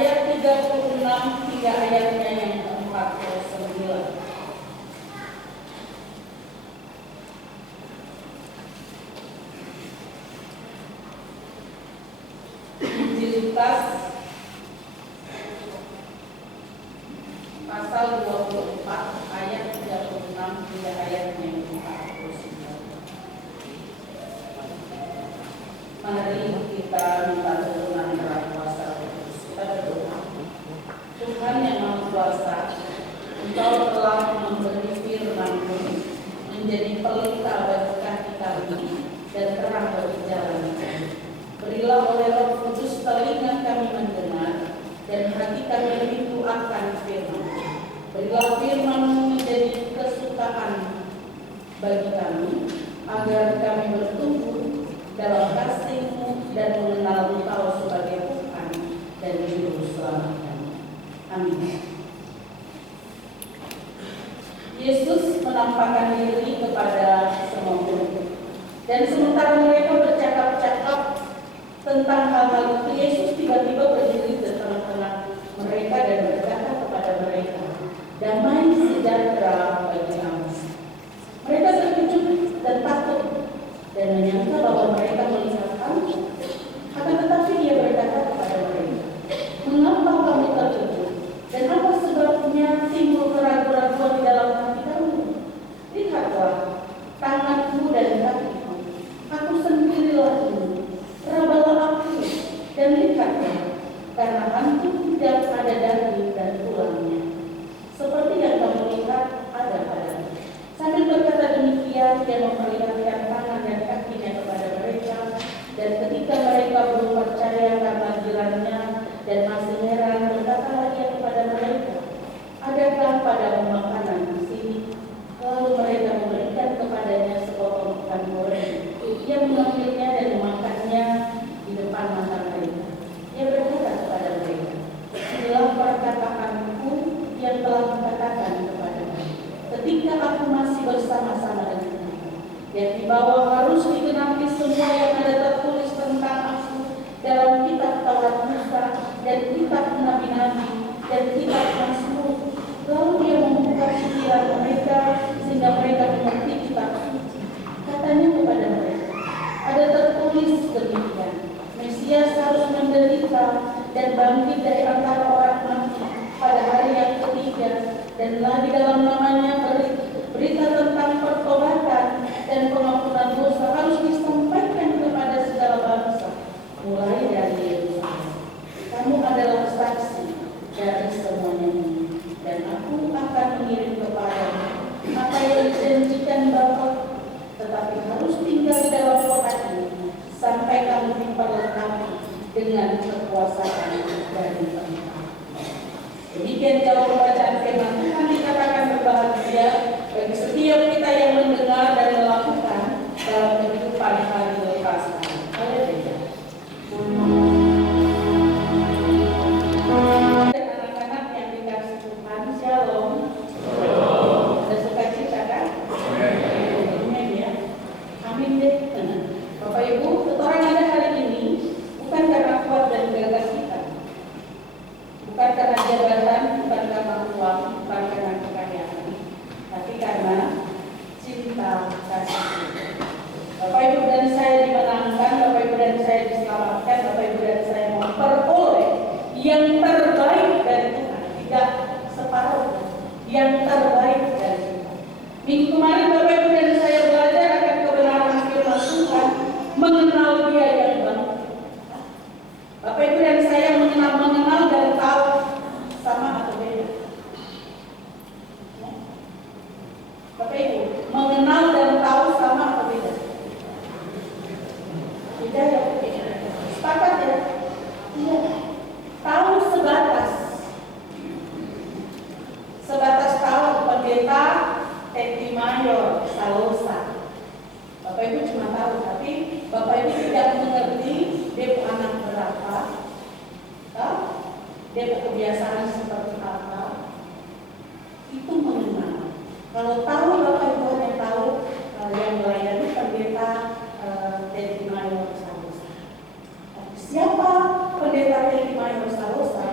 ayat 36 hingga ayatnya yang ke-49. Injil Lukas pasal 24 ayat 36 hingga ayatnya yang ke-49. Mari kita minta tuntunan Roh Kuasa Kudus. Kita berdoa. Tuhan yang Maha Kuasa, Engkau telah memberi firman-Mu menjadi pelita bagi kaki kami dan terang bagi jalan kami. Berilah oleh Roh Kudus telinga kami mendengar dan hati kami rindu akan firman. Berilah firman-Mu menjadi kesukaan bagi kami agar kami bertumbuh dalam kasih-Mu dan mengenal Engkau sebagai Tuhan dan Juru Selamat kami. Amin. Yesus menampakkan diri kepada semua murid. Dan sementara mereka bercakap-cakap tentang hal-hal itu, Yesus tiba-tiba berdiri di tengah-tengah mereka dan berkata kepada mereka, "Damai sejahtera bagi kamu." Mereka terkejut dan takut dan menyangka bahwa mereka melihat hantu. Akan tetapi Dia berkata kepada mereka, "Mengapa kamu terkejut? Dan apa sebabnya timbul keraguan-keraguan di dalam hati kamu? Lihatlah tanganku dan kakiku. Aku sendirilah ini. Rabalah aku dan lihatlah, karena hantu tidak ada daging dan tulangnya, seperti yang kamu lihat ada padaku." Sambil berkata demikian, Dia memperlihatkan tangan dan kakinya kepada mereka. Dan ketika mereka belum percaya karena girannya dan masih heran, berkatalah Dia kepada mereka, "Adakah padamu makanan di sini?" Lalu mereka memberikan kepadanya sepotong ikan goreng. Ia mengambilnya dan memakannya di depan mata mereka. Ia berkata kepada mereka, "Inilah perkataanku yang telah dikatakan kepadamu ketika aku masih bersama-sama dengan kamu, yakni bahwa harus digenapi semua yang ada tertulis tentang aku dalam kitab Taurat Musa dan kitab Nabi-Nabi dan kitab Mazmur." Lalu Dia membuka pikiran mereka sehingga mereka mengerti kitab suci. Katanya kepada mereka, "Ada tertulis demikian, Mesias harus menderita dan bangkit dari antara orang mati pada hari yang ketiga, dan lagi dalam namanya berita tentang pertobatan dan pengampunan dosa harus disampaikan kepada segala bangsa, mulai dari Yerusalem. Kamu adalah saksi dari semuanya ini, dan aku akan mengirim kepadamu apa yang dijanjikan Bapa, tetapi harus tinggal di dalam kota ini sampai kamu diperlengkapi dengan kekuasaan dari Tuhan. Demikian jauh bacaan firman Tuhan. Dikatakan berbahagia bagi setiap kita yang mendengar dan melakukan dalam kehidupan hari lepas hari. Haleluya. Anak-anak yang dikasihi Tuhan, Shalom. Ada sukacita kan? Amin ya. Amin deh. Bapak Ibu, ketoran ada hari ini bukan karena kuat dan gagah kita, bukan karena jabatan, bukan karena uang, bukan karena kekayaan, tapi karena cinta kasih. Bapak Ibu dan saya dimenangkan, Bapak Ibu dan saya diselamatkan, Bapak Ibu dan saya memperoleh yang terbaik dari Tuhan, tidak separuh, yang terbaik dari Tuhan. Minggu kemarin Bapak Ibu dan saya belajar akan kebenaran firman Tuhan, mengenal Dia yang baik. Bapak Ibu dan saya mengenal dan tahu sama atau beda? Bapak Ibu, mengenal dan tahu sama atau beda? Beda ya? Sepakat ya? Iya. Tahu sebatas tahu pendeta Teti Mayor Salosa. Bapak Ibu cuma tahu, tapi Bapak Ibu tidak mengerti dia anak berapa, dia kebiasaan seperti apa. Itu mengenal. Kalau tahu, Bapak Ibu hanya tahu yang melayani pendeta Teti Mayor Salosa. Siapa pendeta Teti Mayor Salosa?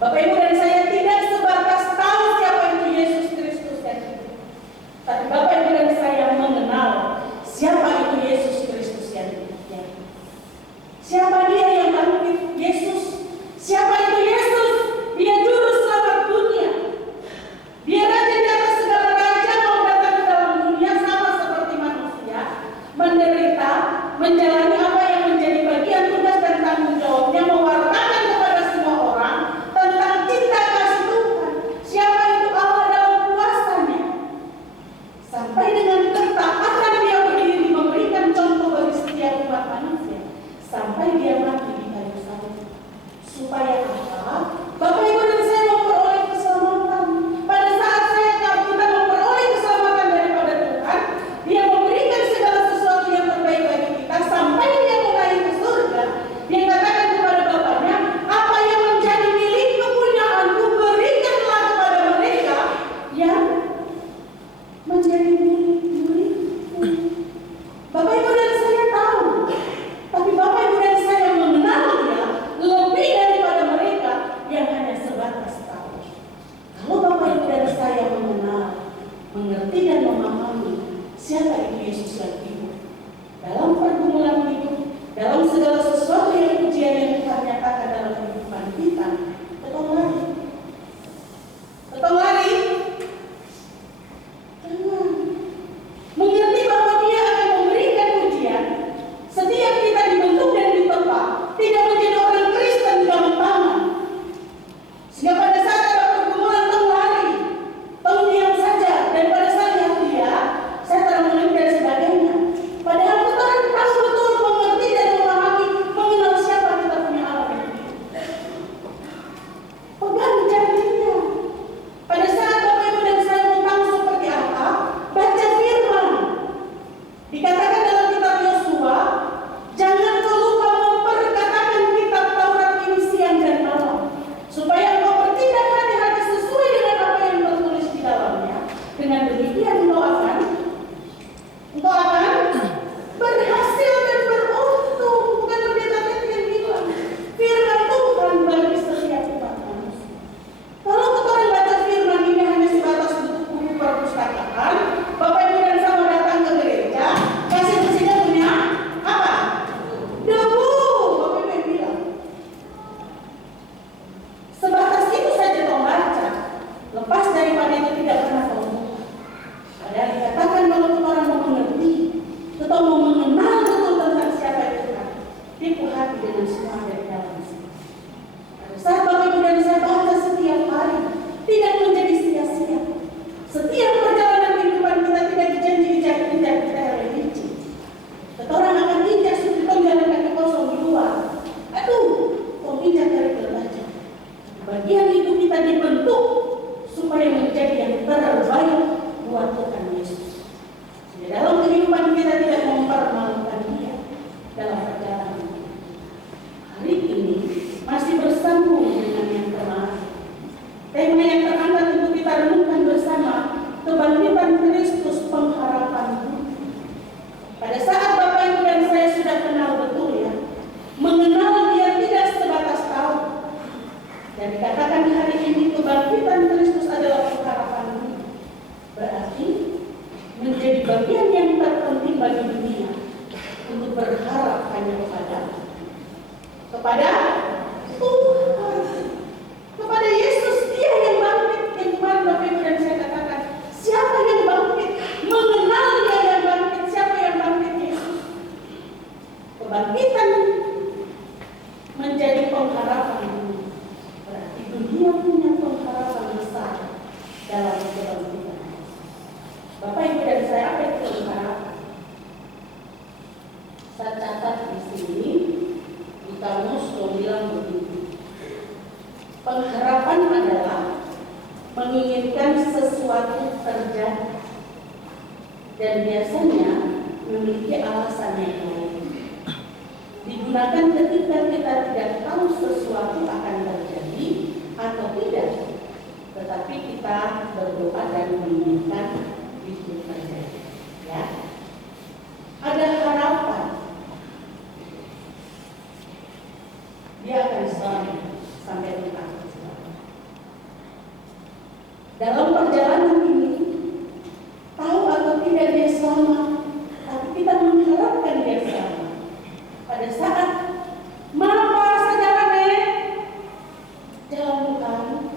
Bapak Ibu dan saya tidak sebatas tahu siapa itu Yesus Kristus yang hidup, tapi Bapak Ibu dan saya mengenal siapa itu Yesus Kristus yang hidup. Siapa dia yang bangkit? Yesus. Siapa itu Yesus? Dia juru selamat dunia. Dia raja di atas segala raja, mau datang ke dalam dunia sama seperti manusia, menderita, menjalani apa yang menjadi bagian tugas dan tanggung jawabnya, mewartakan kepada semua orang tentang cinta kasih Tuhan. Siapa itu Allah dalam kuasanya. Sampai dengan ketaatan dia berdiri memberikan contoh bagi setiap umat manusia, sampai dia mati di kayu salib. Supaya apa? Bapak Ibu dan saya memperoleh keselamatan. Pada saat kita memperoleh keselamatan daripada Tuhan, dia memberikan segala sesuatu yang terbaik bagi kita sampai dia mulai ke surga. Dia katakan kepada Bapaknya, apa yang menjadi milik kepunyaanku berikanlah kepada mereka yang menjadi milikku. Bapak Ibu dan saya tahu, tapi Bapak Ibu dan saya mengenal dia lebih daripada mereka yang hanya sebatas tahu. Kalau Bapak Ibu dan saya mengenal, mengerti dan memahami siapa itu Yesus yang hidup, dalam pergumulan hidup, dalam segala sesuatu yang ujian yang Tuhan nyatakan dalam kehidupan kita, tetap lari. Tetap lari. Jangan. Mengerti bahwa dia akan memberikan ujian. Setiap kita dibentuk dan ditempa, tidak menjadi orang Kristen gampang. Sehingga pada saat ada pergumulan, tong lari, tong diam saja, dan pada saat yang dia, saya terang dan sebagainya. Padahal kita tahu betul, mengerti dan memahami, mengenal siapa kita punya Allah yang hidup. Pegang janjinya. Pada saat Bapak Ibu dan saya mau tahu seperti apa, baca firman. Dikatakan dalam kitab Yosua, jangan kau lupa memperkatakan kitab Taurat ini siang dan malam, supaya engkau bertindak hati-hati sesuai dengan apa yang tertulis di dalamnya. Dengan demikian engkau akan berhasil dan beruntung. Bukan pendeta yang bilang, firman Tuhan bagi setiap umat manusia. Kalau kita baca firman ini hanya sebatas buku perpustakaan, Bapak Ibu dan saya datang ke gereja, kasih bersihnya punya apa? Debu. Bapak Ibu yang bilang. Sebatas itu saja kau baca. Lepas daripada itu tidak pernah kau buka. Padahal dikatakan kalau kita orang mau mengerti, kita mau mengenal betul tentang siapa itu Tuhan, tipu hati dengan semua dari dalam sini. Pada saat Bapak Ibu dan saya baca setiap hari, tidak menjadi sia-sia. Setiap perjalanan kehidupan kita tidak dijanji-janji kita yang licin. Orang akan injak seperti jalan kaki kosong di luar. Aduh, kau injak dari belajar. Bagian hidup kita dibentuk supaya menjadi yang terbaik buat Tuhan Yesus. Jadi dalam kehidupan kita tidak mempermalukan Dia dalam perjalanan. Hari ini masih bersambung dengan yang kemarin. Tema yang terangkat untuk kita renungkan bersama, kebangkitan Kristus, pengharapan hidup. Pada saat Bapak Ibu dan saya sudah kenal betul ya, mengenal Dia tidak sebatas tahu. Dan dikatakan hari ini kebangkitan Kristus adalah pengharapan hidup. Berarti menjadi bagian yang terpenting bagi dunia untuk berharap hanya kepada Tuhan, kepada Yesus. Dia yang bangkit. Yang kemarin Bapak Ibu dan saya katakan, siapa yang bangkit? Mengenal Dia yang bangkit. Siapa yang bangkit? Yesus. Kebangkitan menjadi pengharapan dunia. Berarti dunia punya pengharapan besar dalam kebangkitan. Bapak Ibu dan saya, apa itu pengharapan? Saya catat di sini di kamus bilang begini. Pengharapan adalah menginginkan sesuatu terjadi dan biasanya memiliki alasan yang lain. Digunakan ketika kita tidak tahu sesuatu akan terjadi atau tidak, tetapi kita berdoa dan menginginkan itu terjadi. Ya, ada harapan. Dia akan selamat sampai tuntas. dalam perjalanan ini, tahu atau tidak dia selamat, tapi kita mengharapkan dia selamat. Pada saat mapa sejalannya, jalankan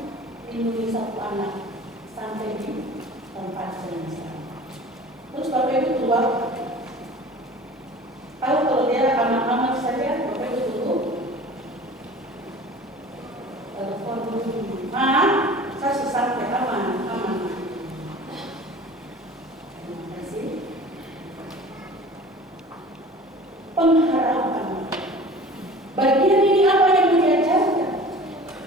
lindungi satu anak sampai di tempat jenazah. Terus Bapak Ibu tunggu apa? Tahu kalau dia aman-aman saja, Bapak Ibu tunggu. Telepon dulu. Saya sesampai aman. Terima kasih. Pengharapan. Bagian ini apa yang diajarkan?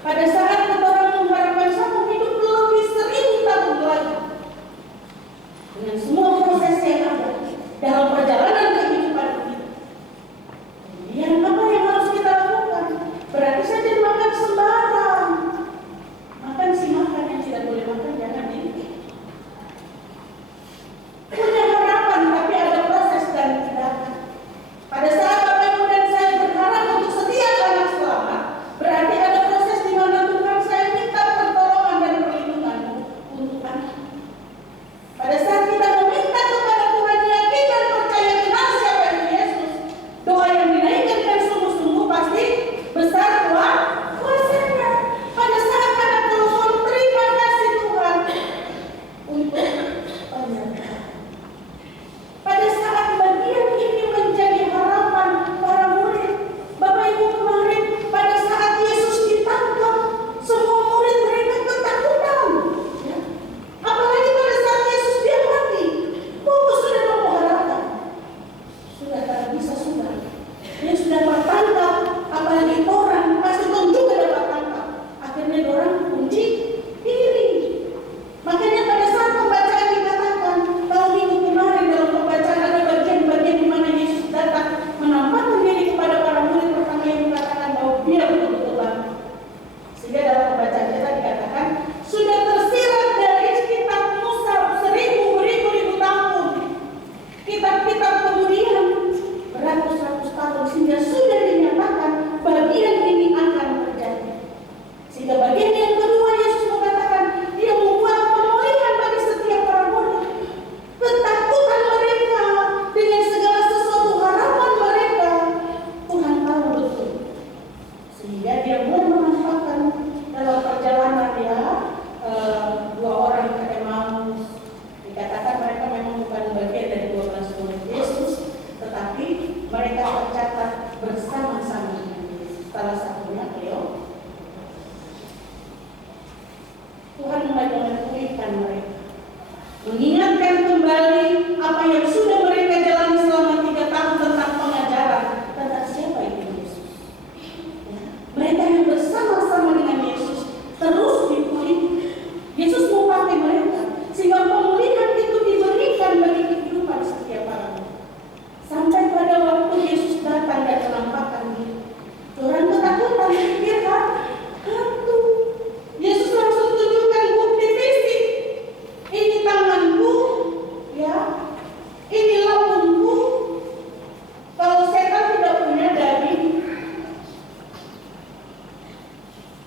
Pada saat kita orang mengharapkan satu hidup lebih 1000 tahun lagi, dengan semua proses yang ada dalam perjalanan kehidupan kita. Kemudian apa yang harus kita lakukan? Berarti saja makan sembarang. Makan si makan yang tidak boleh makan jangan di. Punya harapan tapi ada proses dan tindakan. Pada saat Bapak Ibu dan saya berharap untuk setiap anak selamat, berarti ada proses di mana Tuhan saya minta pertolongan dan perlindungan untuk anak. Pada saat kita meminta kepada Tuhan, yakin dan percaya kenal siapa itu Yesus, doa yang dinaikkan dengan sungguh-sungguh pasti besar kuasanya. Pada saat ada telepon, terima kasih Tuhan untuk penyertaan. Pada saat bagian ini menjadi harapan para murid, Bapak Ibu kemarin pada saat Yesus ditangkap, semua murid mereka ketakutan. Ya. Apalagi pada saat Yesus dia mati, fokus sudah mengharapkan. Sudah tak bisa sudah. Dia sudah tertangkap, apalagi orang pasti juga dapat tangkap. Akhirnya orang kunci diri. Makanya pada saat pembacaan dikatakan, tahun minggu kemarin dalam pembacaan ada bagian-bagian di mana Yesus datang menampakkan diri kepada para murid pertama yang mengatakan bahwa dia betul-betul bangkit. Sehingga dalam pembacaan kita dikatakan sudah tersirat dari kitab Musa 1000 tahun. Kitab-kitab kemudian beratus-ratus tahun sehingga sudah dinyatakan bagian ini akan terjadi. Sehingga bagian yang kedua Yesus mengatakan dia membuat pemulihan bagi setiap para murid. Ketakutan mereka dengan segala sesuatu harapan mereka Tuhan tahu betul. Sehingga dia mulai menampakkan dalam perjalanan dia dua orang ke Emmaus. Dikatakan mereka memang bukan bagian dari 12 murid Yesus, tetapi mereka tercatat bersama-sama dengan Yesus. Salah satunya Leo. Tuhan mulai memulihkan mereka, mengingatkan kembali apa yang sudah mereka jalani selama 3 tahun tentang pengajaran tentang siapa itu Yesus. Ya. Mereka yang bersama-sama dengan Yesus terus dipulihkan. Yesus mau pakai mereka sehingga pemulihan itu diberikan bagi kehidupan setiap orang. Sampai pada waktu Yesus datang dan menampakkan diri, orang ketakutan pikir hantu. Yesus langsung tunjukkan bukti fisik. Ini tanganku, ya. Ini lambungku. Kalau setan tidak punya daging.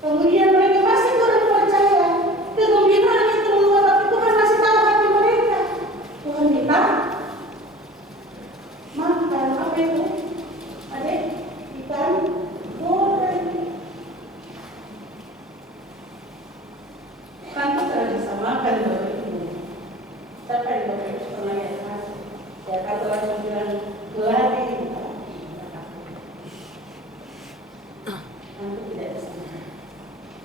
Kemudian mereka masih kurang percaya. Kegembiraan itu meluap, tapi Tuhan masih tahu hati mereka. Tuhan minta makan apa itu? Adik, ikan goreng. Kan kita bisa makan Bapak Ibu. Siapa yang Bapak Ibu pernah lihat? Ya kalau orang bilang gelari, nanti tidak bisa makan.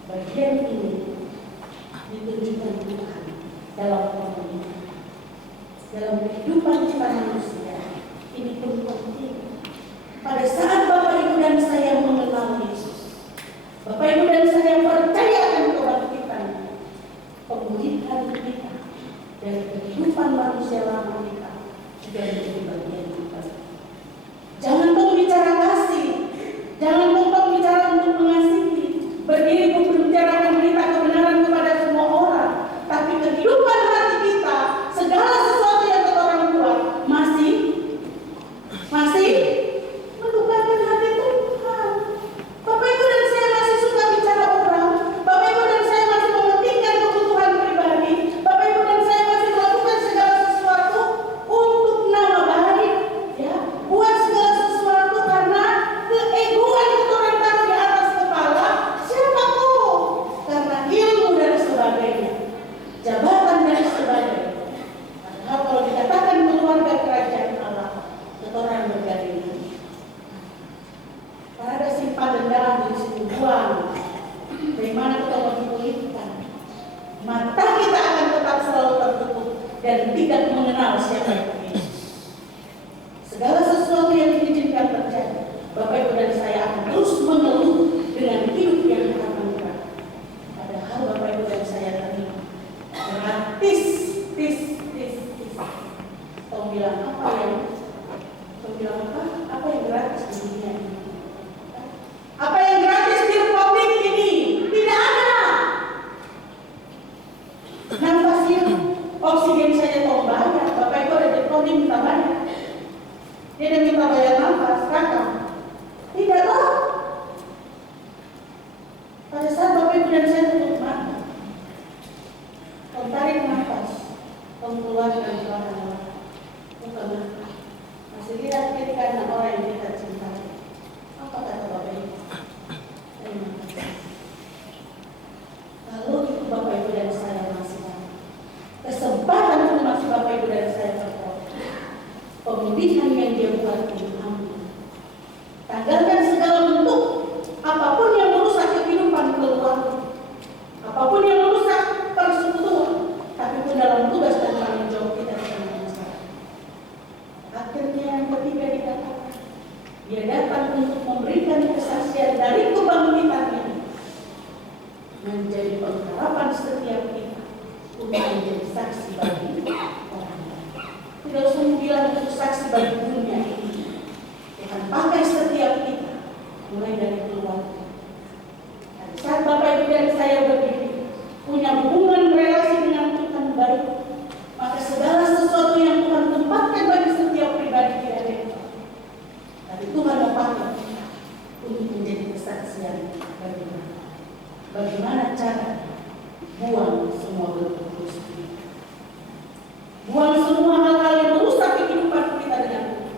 Bagian ini ditunjukkan Tuhan dalam komunitas, dalam kehidupan kita manusia. Ini pun penting. Pada saat Bapak Ibu dan saya mengenal Yesus, Bapak Ibu dan saya percaya akan kebangkitan, pemulihan kita dari kehidupan manusia lama kita juga menjadi bagian kita. Jangan lupa bicara kasih, jangan lupa bicara untuk mengasihi, berdiri membicarakan berita kebenaran kepada semua orang, tapi kehidupan hati kita, segala sesuatu yang kata orang tua masih melupakan hati Tuhan. Bapak Ibu dan saya masih suka bicara orang, Bapak Ibu dan saya masih mementingkan kebutuhan pribadi. mengenal siapa itu Yesus. Segala sesuatu yang diizinkan terjadi, Bapak Ibu dan saya akan terus mengeluh dengan hidup yang akan berat. Padahal Bapak Ibu dan saya terima gratis, tis. Kau bilang apa yang? Kau bilang apa? Apa yang gratis di dunia ini? Apa yang gratis di republik ini? Tidak ada. Nafas hidup, oksigen saja kau bayar. Bapak Ibu ada di minta bayar. Dia ada minta bayar nafas, kakak. Tidak loh. Pada saat Bapak Ibu dan saya tutup mata, kau tarik nafas, kau keluarkan suara. Bukan masih lihat kiri kanan orang yang kita cintai. Apa kata Bapak Ibu? Terima kasih. Kalau itu Bapak Ibu dan saya masih ada kesempatan itu masih Bapak Ibu dan saya berdoa. Pemilihan yang dia buat ini amin. Tanggalkan segala bentuk apapun yang merusak kehidupan keluarga, apapun yang merusak persekutuan, tapi pun dalam tugas dan tanggung jawab kita dengan masyarakat. Akhirnya yang ketiga dikatakan, dia datang untuk memberikan kesaksian dari kebangkitannya, menjadi pengharapan setiap kita untuk menjadi saksi bagi orang lain. Tidak usah bilang untuk saksi bagi dunia ini. Akan pakai setiap kita, mulai dari keluarga. Dan saat Bapak Ibu dan saya berdiri, punya hubungan relasi dengan Tuhan baik, maka segala sesuatu yang Tuhan tempatkan bagi setiap pribadi tidak ada. Tapi Tuhan memakai kita untuk menjadi kesaksian bagaimana cara buang semua bentuk kerusakan, buang semua hal-hal yang merusak kehidupan kita dengan Tuhan.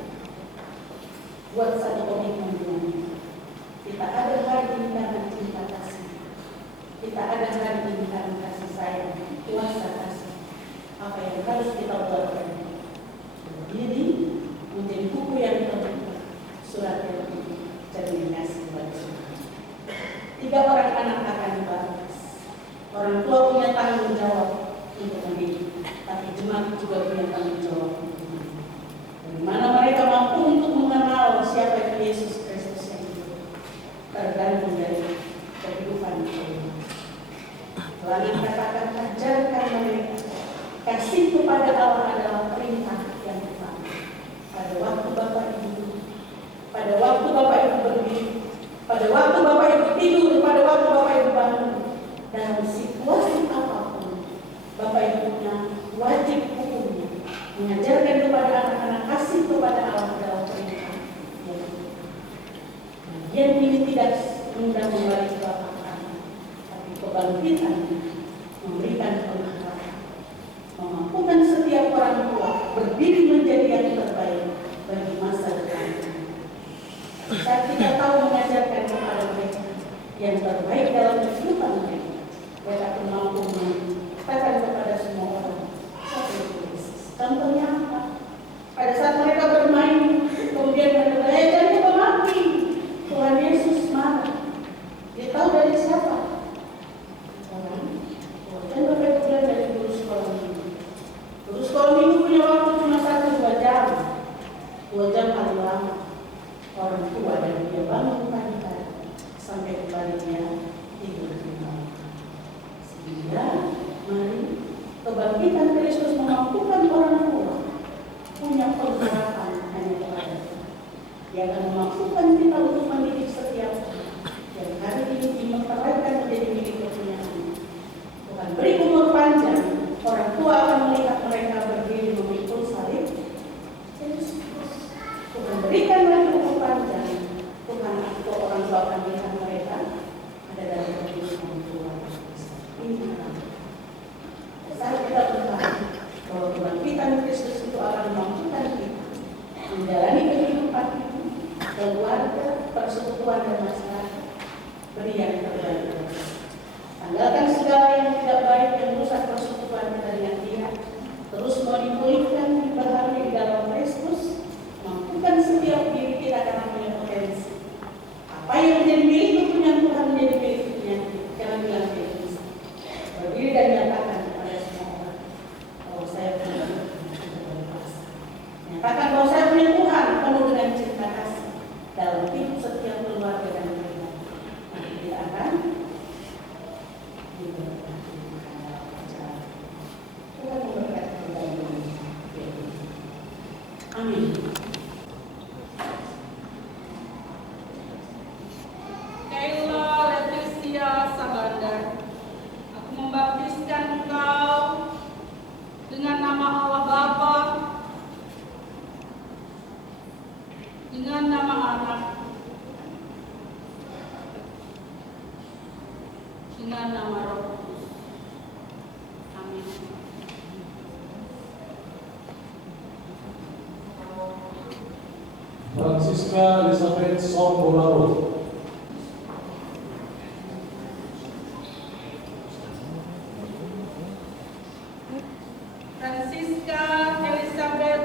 Buat satu komitmen dengan kita ada hari ini karena cinta kasih, kita ada hari ini karena kasih sayang, kuasa kasih. Apa yang harus kita buat berdiri menjadi buku yang terbuka, surat yang cermin kasih bagi Tuhan. 3 orang anak akan dibalas. Orang tua punya tanggung jawab untuk mendidik, tapi jemaat juga punya tanggung jawab untuk mendidik. Bagaimana mereka mampu untuk mengenal siapa itu Yesus Kristus yang hidup, tergantung dari kehidupan mereka. Tuhan katakan, ajarkan mereka. Kasih kepada Allah adalah perintah yang utama. Pada waktu Bapak Ibu, pada waktu Bapak Ibu berdiri, pada waktu Bapak Ibu tidur, pada waktu Bapak Ibu bangun, dalam situasi apapun, Bapak Ibu punya wajib hukumnya mengajarkan kepada anak-anak kasih kepada Allah adalah perintah. Yang ini tidak mudah kembali ke Bapak kami, tapi kebangkitan memberikan pengharapan, memampukan setiap orang tua berdiri menjadi yang terbaik bagi masa depan. Saat kita tahu mengajarkan kepada mereka yang terbaik dalam kehidupan mereka, mereka akan mampu mengatakan kepada semua orang, contohnya apa? Pada saat mereka bermain, kemudian mereka jadi pemati, Tuhan Yesus marah. Dia tahu dari siapa? Orang. Dan Bapak Ibu dari guru sekolah minggu. Guru sekolah minggu punya waktu cuma 1-2 jam. 2 jam paling lama. Orang tua dan dia bangun pagi-pagi sampai kembali dia tidur di malam. Sehingga mari kebangkitan Kristus memampukan orang tua punya pengharapan hanya kepada Tuhan. Dia akan memampukan kita untuk mendidik setiap yang hari ini dimeteraikan menjadi milik kepunyaan. Tuhan beri umur panjang, orang tua akan melihat mereka berdiri memikul salib. Tuhan berikan lagi umur panjang, Tuhan atau orang tua akan melihat mereka ada dalam kehidupan keluarga. Ini saat kita bertahan bahwa kebangkitan Kristus itu akan memampukan kita menjalani kehidupan itu, keluarga, persekutuan dan masyarakat. Beri yang terbaik. Tanggalkan segala yang tidak baik yang merusak persekutuan kita dengan Dia. Terus mau dipulihkan, diperbaharui di dalam Kristus. Mampukan setiap diri kita karena punya potensi. Apa yang menjadi milik kepunyaan Tuhan menjadi milik kepunyaan kita. Jangan bilang dia bisa. Berdiri dan nyatakan kepada semua orang bahwa saya punya Francisca Elizabeth Sombolaro. Francisca Elizabeth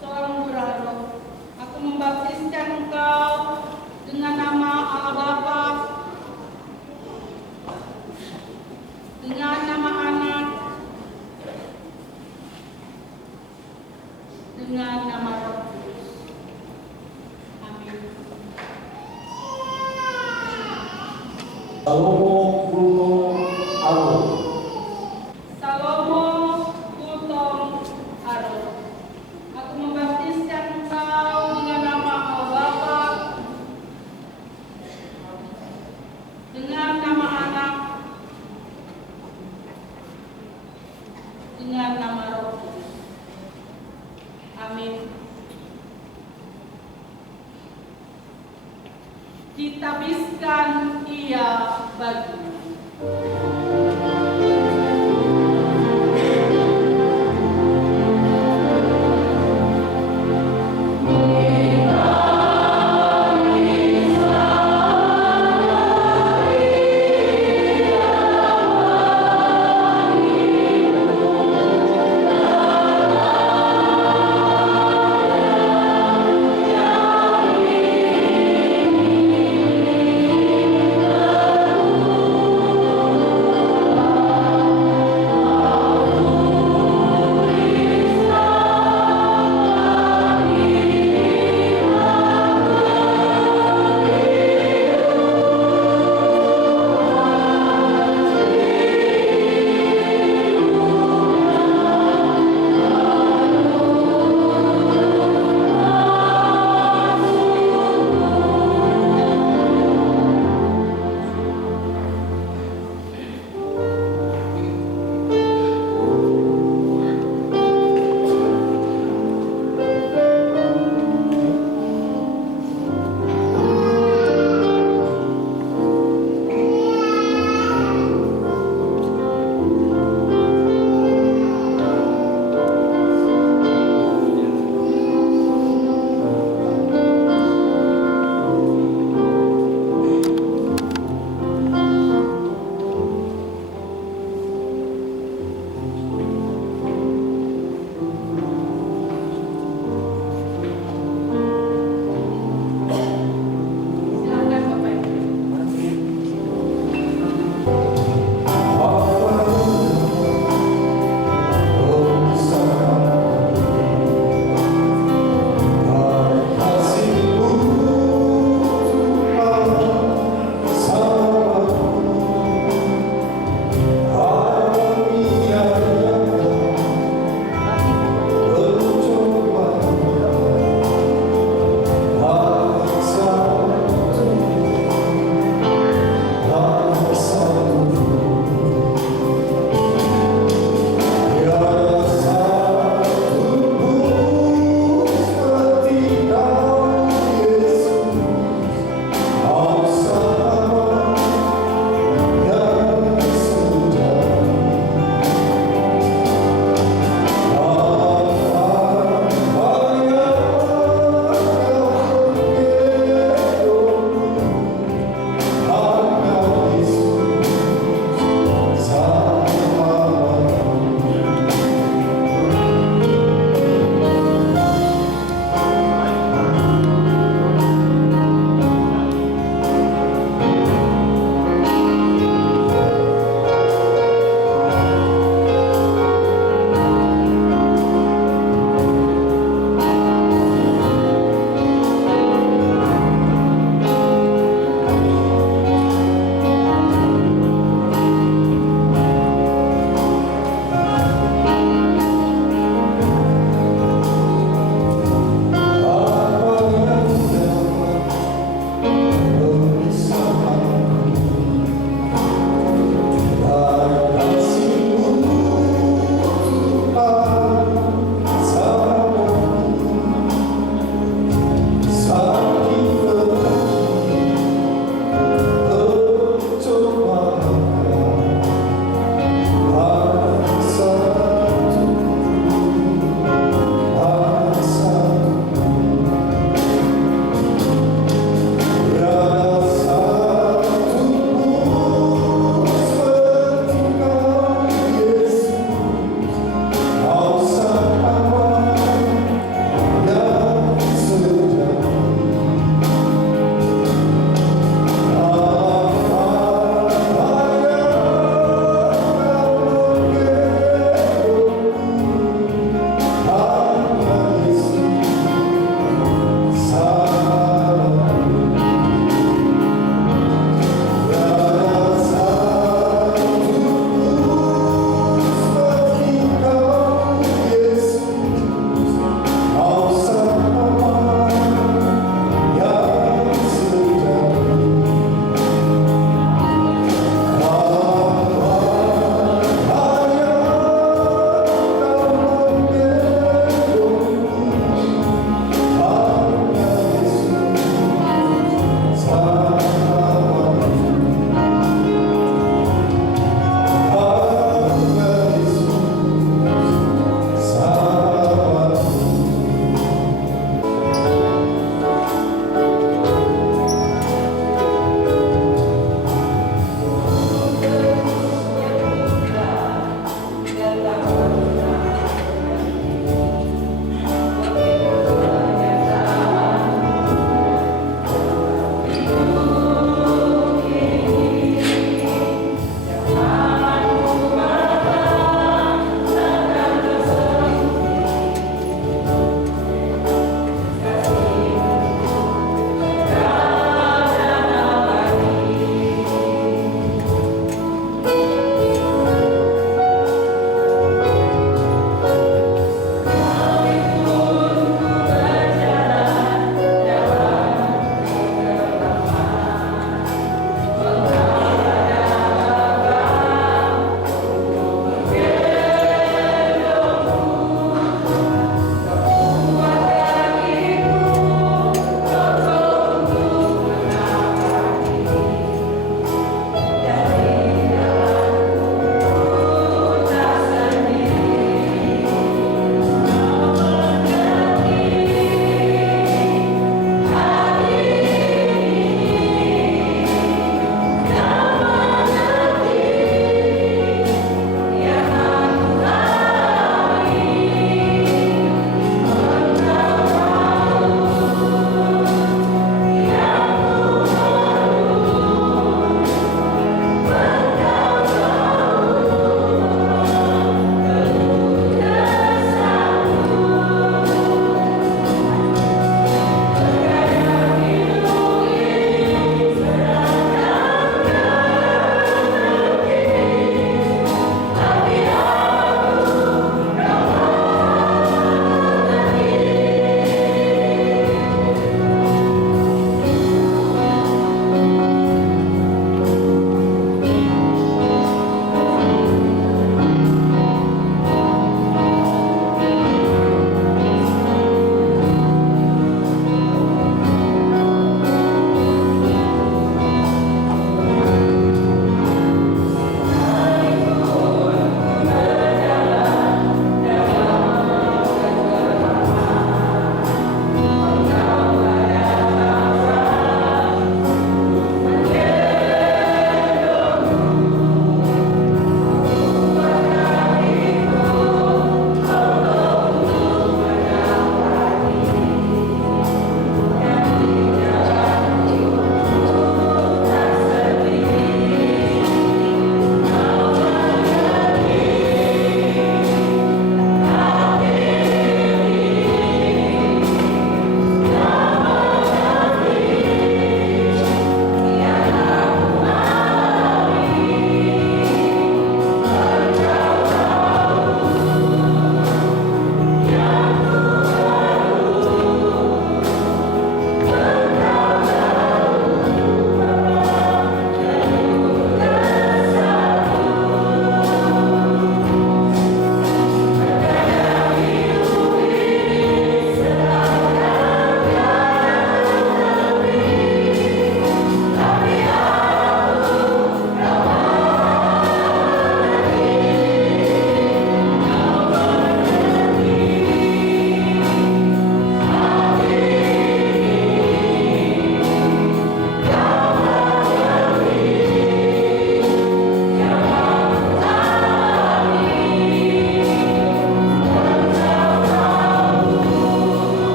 Sombolaro, aku membaptiskan engkau dengan nama Allah Bapa, dengan nama Anak, dengan nama Roh Kudus. Amin. Salomo Bruno Aro. Salomo Kultong Aro, aku membaptiskan engkau dengan nama Allah Bapa, dengan nama Anak, dengan nama Roh Kudus. Amin. Ditabiskan ia bagimu.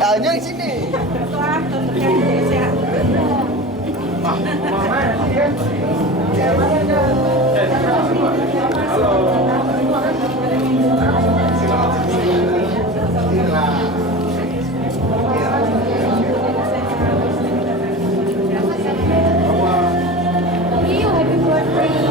Tanya sini. Happy birthday.